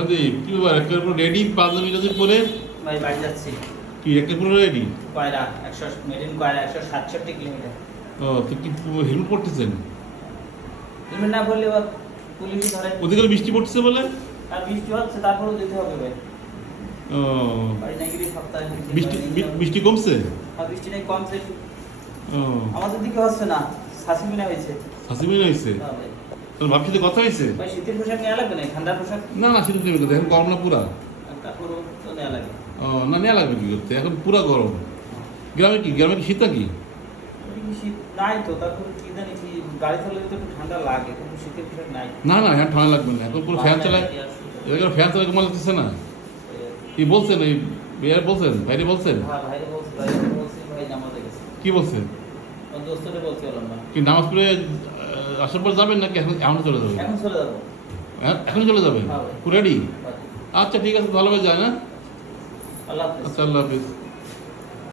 সন্দীপ কি ব্যাপার একের পর রেডি পাঞ্জাবি যদি পরে ভাই বাড়ি যাচ্ছি। কি একের পর রেডি? কয়রা 100 মেরিন কয়রা 167 কিলোমিটার। ও তো কি হেলমেট পরতেছেন? হেলমেট না পরলে বা পুলিশ ধরে। ওদিকে বৃষ্টি পড়ছে বলে? আর বৃষ্টি হচ্ছে তারপরেও যেতে হবে ভাই। ও বাড়ি না গেলে সপ্তাহে বৃষ্টি বৃষ্টি কমছে? আর বৃষ্টি নাই কমছে। ও আমাদের দিকে হচ্ছে না, শাসিমিনা হয়েছে। হাসিমিন হয়েছে? হ্যাঁ ভাই। তোর ভাবির সাথে কথা হয়েছে? ভাই শীতের পোশাক নেওয়া লাগবে না, ঠান্ডার পোশাক না না শীত নেবে কোথায়, এখন গরম না পুরা? তারপরও তো নেওয়া লাগে। ও না নেওয়া লাগবে কি করতে, এখন পুরা গরম। গ্রামে কি শীত নাকি? ওদিকে শীত নাই তো, তারপর কি জানি কি গাড়ি চালালে তো একটু ঠান্ডা লাগে, কিন্তু শীতের পোশাক নাই। না না এখন ঠান্ডা লাগবে না, এখন পুরো ফ্যান চালায়। এবার ফ্যান চালায় কমা লাগতেছে না? কি বলছেন এই বিয়ার বলছেন, বাইরে বলছেন? হ্যাঁ ভাইরে বলছি, ভাই নামাজে গেছে। কি বলছেন? ওর দোস্তরে বলছি বললাম না। কি নামাজ পড়ে আসার পর যাবেন নাকি এখন এখন চলে যাবেন? এখন চলে যাবো। এখনই চলে যাবেন? হ্যাঁ ভাই। রেডি? ভাই, আচ্ছা ঠিক আছে, ভালোভাবে যায় না। আল্লাহ হাফেজ। আচ্ছা আল্লাহ হাফিজ।